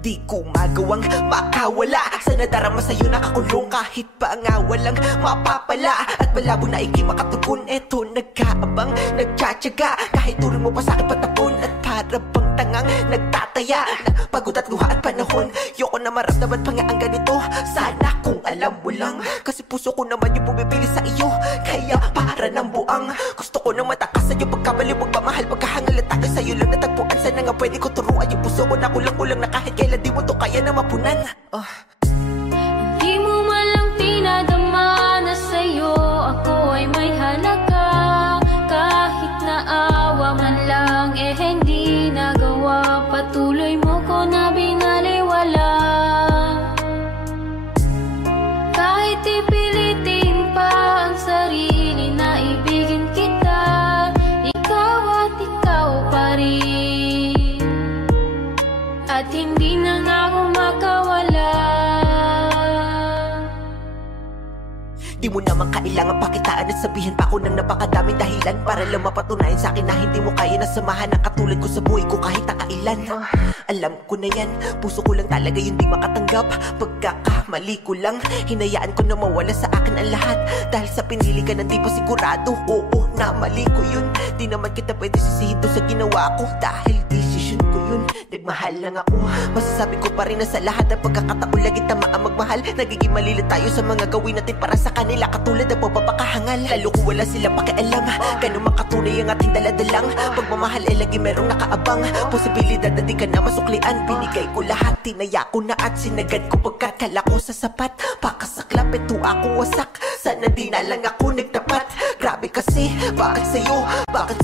Di ko magawang makawala sa nadarama sa'yo, nakakulong kahit pa nga walang mapapala. At malabo na ikay makatugon, eto nagkaabang, nagtsatsaga. Kahit turing mo pa sa'kin patapon at para bang tangang nagtataya ng pagod at luha at panahon. Yoko na maramdaman pa nga ang ganito, sana kung alam mo lang. Kasi puso ko naman yung bumibili sa iyo, kaya para ng buang gusto ko na matakas sa'yo. Pagkamali, huwag mamahal, pagkahangal at tagay sa'yo lang natagpuan. Sana nga pwede ko turuan yung puso ko na kulang-kulang na kahit kailan di mo to kaya na mapunan. Di mo man lang pinadama na sa'yo ako ay may halaga. Kahit naawa man lang hindi nagawa. Patuloy mo ko na binaliwala. Kahit ipilitin pa ang sarili na ibigin kita, ikaw at ikaw pa rin. At hindi na nga ako makawala. Di mo naman kailangan pakitaan at sabihin pa ako ng napakadaming dahilan para lang mapatunayan sa akin na hindi mo kaya na samahan ang katulad ko sa buhay ko kahit nakailan. Alam ko na yan, puso ko lang talaga yung di makatanggap. Pagkakamali ko lang, hinayaan ko na mawala sa akin ang lahat. Dahil sa pinili ka na di pa sigurado, oo na mali ko yun. Di naman kita pwede sisihin doon sa ginawa ko, dahil decision ko yun. Nagmahal lang ako, masasabi ko pa rin na sa lahat ng pagkakataon lagi tama ang magmahal. Nagiging malila tayo sa mga gawin natin para sa kanila, katulad ng pagpapakahangal. Lalo kung wala sila pakialam, ganun makatunay ang ating daladalang. Pagmamahal ay lagi merong nakaabang, posibilidad na di ka na masuklian. Binigay ko lahat, tinaya ko na at sinagad ko pagkakala ko sa sapat. Pakasaklap, ito ako wasak, sana di na lang ako nagtapat. Grabe kasi, bakit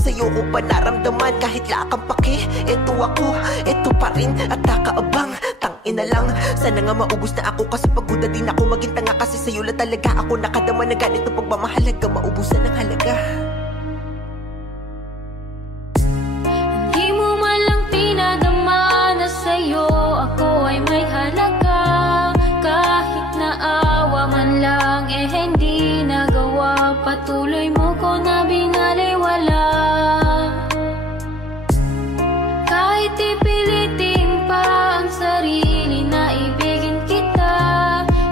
sa'yo ko pa naramdaman kahit lakang paki. Ito ako, ito pa rin at nakaabang. Tangina lang, sana nga maubos na ako kasi pagod na din ako maging tanga. Kasi sa'yo lang talaga ako nakadama na ganito pagmamahalaga, maubusan ng halaga. Di mo man lang pinadama na sa'yo ako ay may halaga. Kahit naawa man lang hindi nagawa. Patuloy mo ko na binaliwala. Kahit ipilitin pa ang sarili na ibigin kita,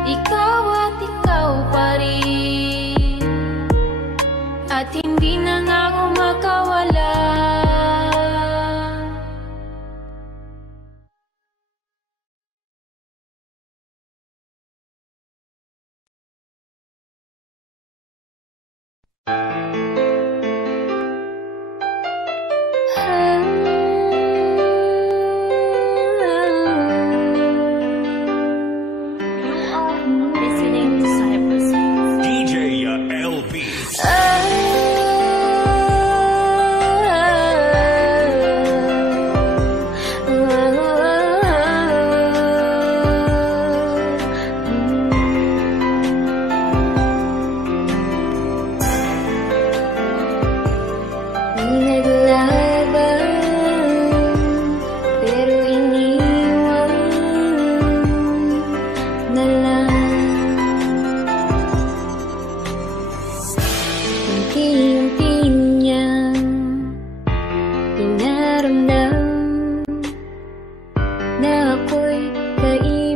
ikaw at ikaw pa rin. At hindi na nga ako makawala.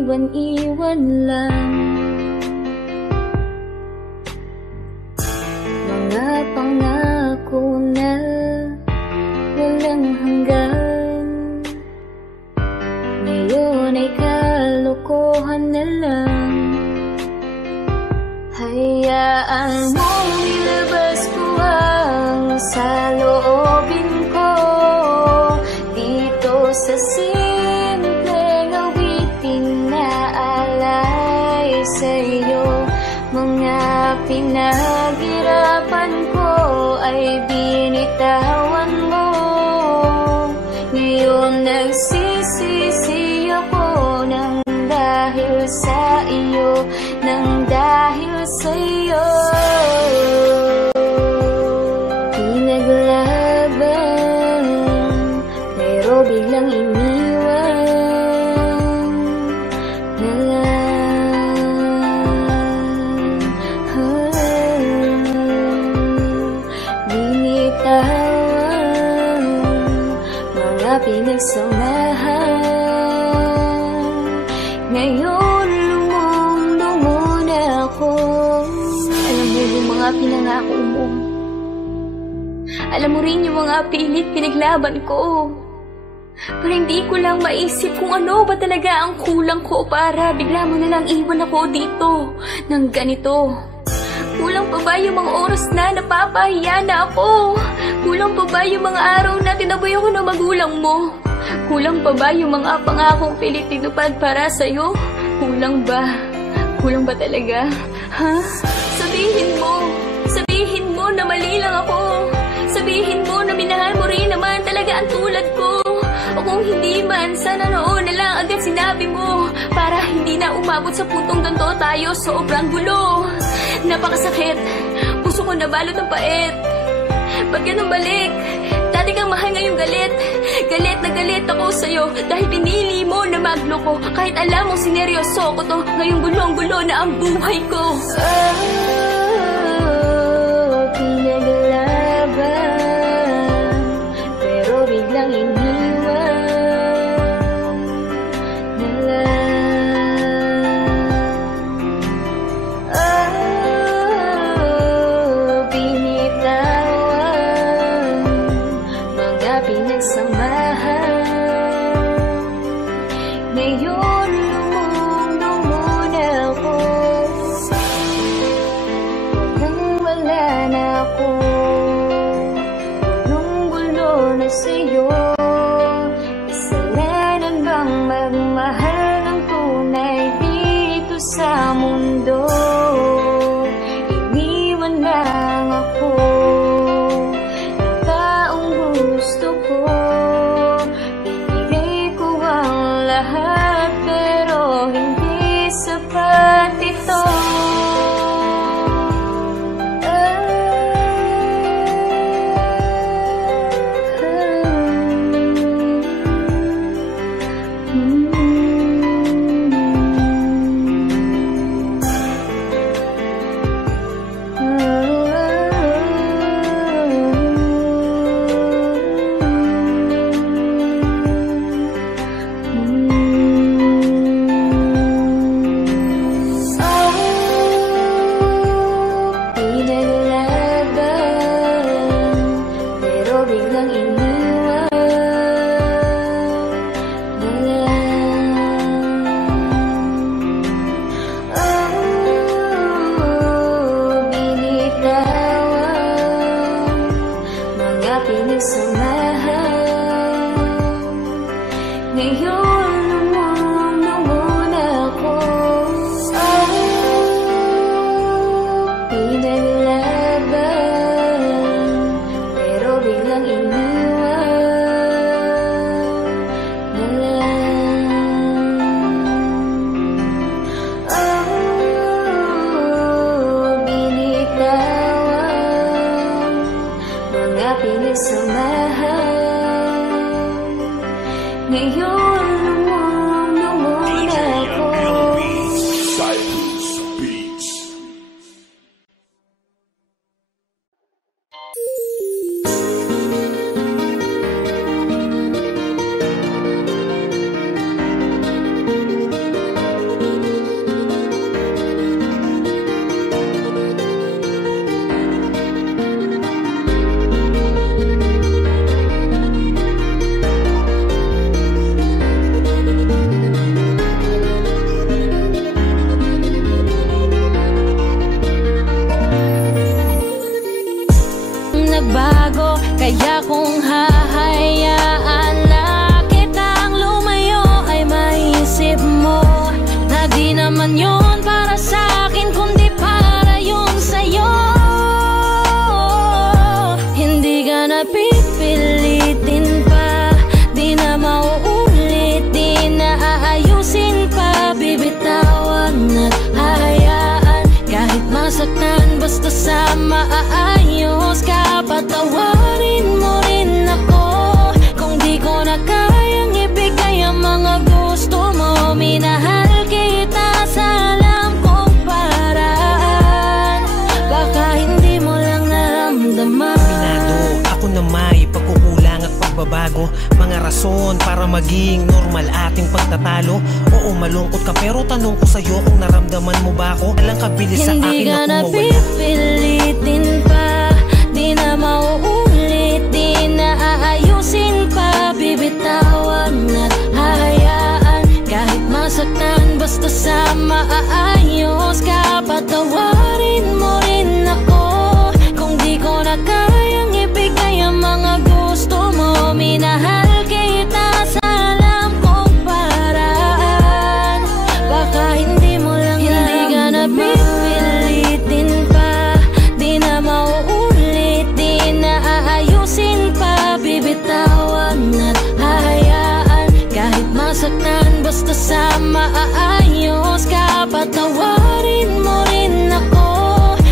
iwan-iwan lang. Mga pangako na walang hanggan, ngayon ay kalokohan na lang. Hayaan mong ilabas ko ang saloobin ko dito sa simpleng awiting na alay sa'yo. Mga pinaghirapan ko ay binitawan mo, ngayon nagsisisi ako ng dahil sa iyo, ng dahil sa iyo. Pinaglaban pero biglang iniwan na lang. Binitawan mga pinagsamahan, ngayon lumulungo na ako. Alam mo yung mga pinangako mo, alam mo rin yung mga pilit pinaglaban ko, pero hindi ko lang maisip kung ano ba talaga ang kulang ko para bigla mo na lang iwan ako dito ng ganito. Kulang pa ba yung mga oras na napapahiya na ako? Kulang pa ba yung mga araw na tinaboy ako ng magulang mo? Kulang pa ba yung mga pangakong pilit tinupad para sa'yo? Kulang ba? Kulang ba talaga? Ha? Sabihin mo na mali lang ako. Sabihin mo na minahal mo rin naman talaga ang tulad ko. O kung hindi man, sana noon na lang agad sinabi mo, para hindi na umabot sa puntong ganto tayo. Sobrang gulo, napakasakit, puso ko nabalot ng pait. Ba't ganun balik? Dati kang mahal, ngayong galit. Galit na galit ako sa'yo dahil pinili mo na magloko. Kahit alam mong sineryoso ko to, ngayong gulong-gulo na ang buhay ko. Pinaglaban pero biglang iniwan na lang. Binitawan mga pinagsamahan, ngayon lumulungo na ako. Wala na ako, gulong-gulo na sa'yo. Kasalanan bang magmahal ng tunay dito sa mundo? Iniwan lang ako ng taong gusto ko. Binigay ko ang lahat pero hindi sapat ito. minahal kita sa alam kong paraan. Baka hindi mo lang naramdaman. Minado ako na may pagkukulang at pagbabago, mga rason para maging normal ating pagtatalo. Oo, malungkot ka pero tanong ko sa'yo kung naramdaman mo ba ako? Walang kabilis sa akin na Hindi ka na kumawala. pipilitin pa, di na mauulit, di na aayusin pa. Bibitawan at hahayaan, kahit masaktan, basta sa maayos ka. Patawarin mo rin ako kung di ko na kayang ibigay ang mga gusto mo. Minahal kita sa alam kong paraan. Baka hindi mo lang hindi ka na pipilitin pa, di na mauulit, di na aayusin pa. Bibitawan at hahayaan, kahit masaktan, basta sa maayos ka. Patawarin mo rin ako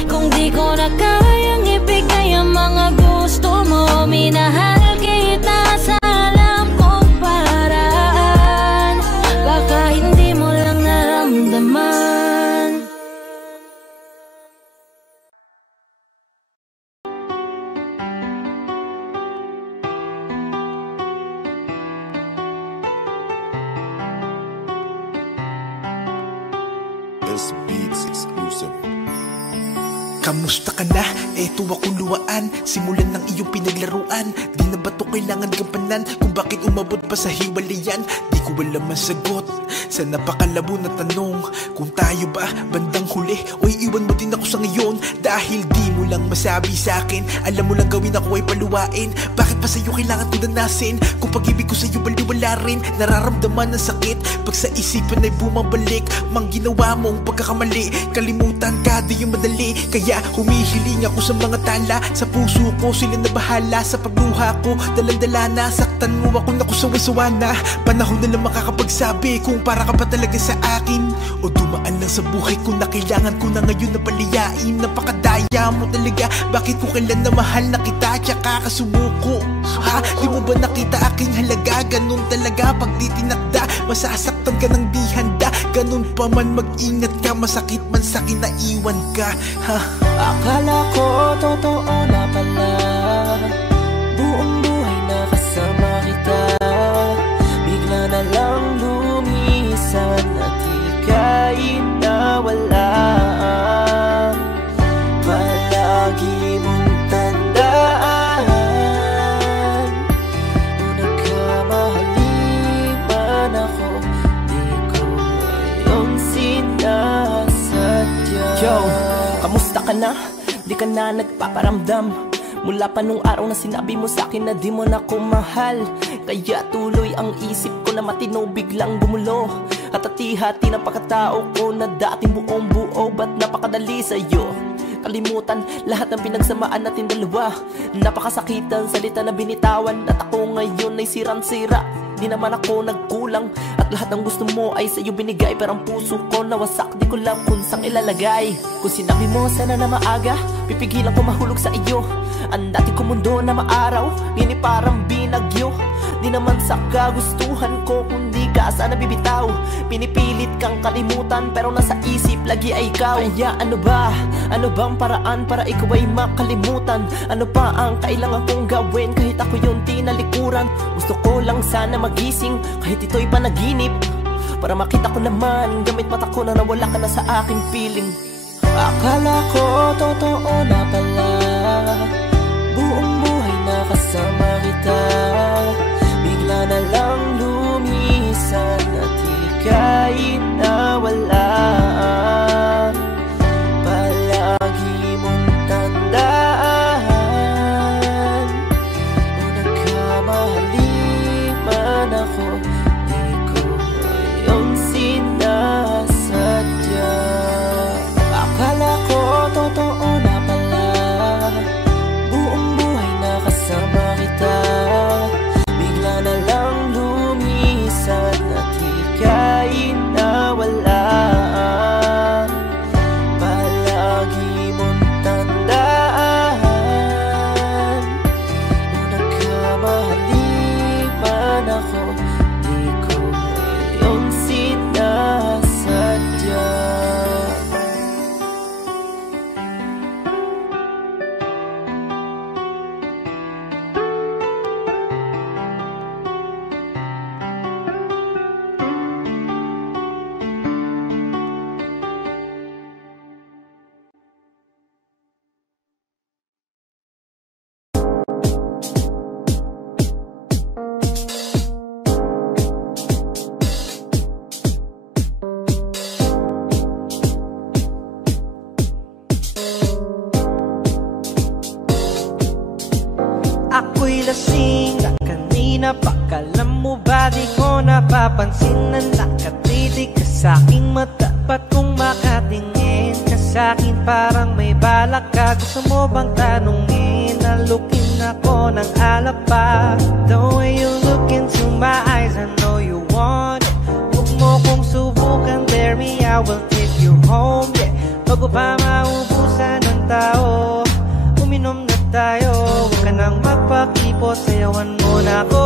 kung di ko na kayang ibigay ang mga gusto mo. Minahal kita sa alam kong paraan. Baka hindi mo lang naramdaman. S-Beats exclusive. Kamusta ka na? Eto ako luwaan, simulan ng iyong pinaglaruan. Di na ba to kailangan gampanan kung bakit umabot pa sa hiwalayan? Di ko alam ang sagot sa napakalabo na tanong, kung tayo ba bandang huli o iiwan mo din ako sa ngayon. Dahil di mo lang masabi sa akin, alam mo lang gawin ako ay paluwain. Bakit pa sa'yo kailangan ko danasin kung pag-ibig ko sa'yo baliwala rin? Nararamdaman ng sakit pag sa isipan ay bumabalik. Mang ginawa mong pagkakamali, kalimutan ka di yung madali. Kaya humihiling ako sa mga tala, sa puso ko sila na bahala. Sa pagluha ko dalandala na, saktan mo ako naku sawa-sawa na. Panahon na lang makakapagsabi kung para ka pa talaga sa akin, o dumaan lang sa buhay ko na kailangan ko na ngayon na paliyain. Napakadaya mo talaga, bakit ko kailan na mahal na kita tsaka kasumuko? Ha? Di mo ba nakita aking halaga? Ganun talaga pag di tinakda, masasaktan ka ng di handa. Ganun pa man mag-ingat ka, masakit man sa'kin na iwan ka. Ha? Akala ko totoo na pala, buong buhay na kasama kita. Bigla na lang lumisan at ika'y nawala. Palagi mong tandaan, kung nagkamali man ako, di ko ngayong sinasadya. Yo, kamusta ka na? Di ka na nagpaparamdam mula pa nung araw na sinabi mo sa'kin na di mo na ko mahal. Kaya tuloy ang isip ko na matino biglang gumulo, at hati-hati ng pagkatao ko na dating buong buo. Ba't napakadali sa'yo kalimutan lahat ng pinagsamaan natin dalawa? Napakasakitan salita na binitawan, at ako ngayon ay sirang-sira. Di naman ako nagkulang, at lahat ng gusto mo ay sa'yo binigay. Pero ang puso ko nawasak, di ko lang kung saan ilalagay. Kung sinabi mo sana na maaga, pipigilan ko mahulog sa iyo. Ang dati ko mundo na maaraw, nini parang binagyo. Di naman sa kagustuhan ko, kundi ka sana bibitaw. Pinipilit kang kalimutan, pero nasa isip lagi ay ikaw. Kaya ano ba? Ano bang paraan para ikaw ay makalimutan? Ano pa ang kailangan kong gawin kahit ako yung tinalikuran? Gusto ko lang sana magising kahit ito'y panaginip, para makita ko naman gamit mata ko na nawala ka na sa aking piling. Akala ko totoo na pala, buong buhay na kasama kita. Bigla na lang lumisan at ika'y nawala. Palagi mong tandaan, kung nagkamali man ako, di ko ngayong sinasadya. Akala ko totoo na pala, buong buhay na kasama kita. Bigla na lang lumisan at ika'y pansin na nakatitig ka sa'king mata? Ba't kung makatingin ka sa'kin parang may balak ka? Gusto mo bang tanungin? Nalukin ako ng alak pa. The way you look into my eyes, I know you want it. Huwag mo kong subukan, dare me, I will take you home, yeah. Bago pa maubusan ng tao, uminom na tayo. Huwag ka nang magpakipot, sayawan mo na ako.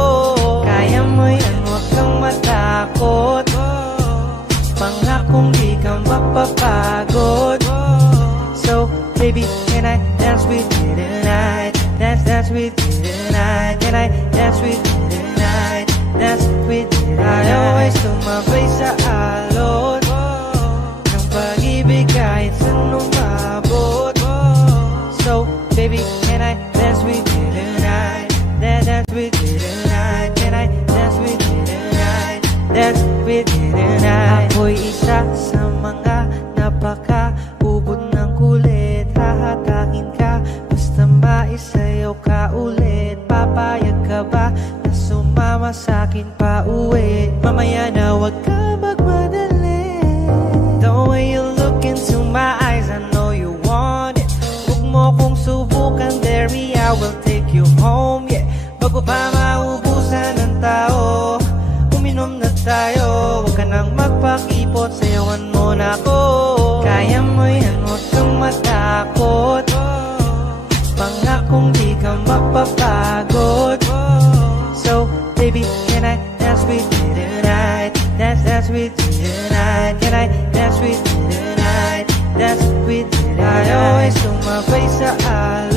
Kaya mo yan, huwag kang matakot. Pangakong di ka mapapagod. So, baby, can I dance with you tonight? Dance with you tonight. Can I dance with you tonight? Dance with you tonight. I always tumabay sa alot ng pag-ibig kahit saan umabot. So, baby, can I dance with you tonight? Dance with you tonight. Can I dance with you tonight? Dance with you tonight. Ako'y isa sa mga napaka-ubod ng kulit. Hahatakin ka, basta maisayaw ka ulit. Papayag ka ba na sumama sa'kin pa uwi? Mamaya na wag ka magmadali. The way you look into my eyes, I know you want it. Huwag mo kong subukan, dare me, I will take you home, yeah. Bago pa maubusan ng tao, uminom na tayo. Huwag ka nang magpakipot, sayawan mo na ako. Kaya mo yan, huwag kang matakot. Pangakong di ka mapapagod. So, baby, can I dance with you tonight? Dance with you tonight. Can I dance with you tonight? Dance with you tonight. I always tumabay sa alak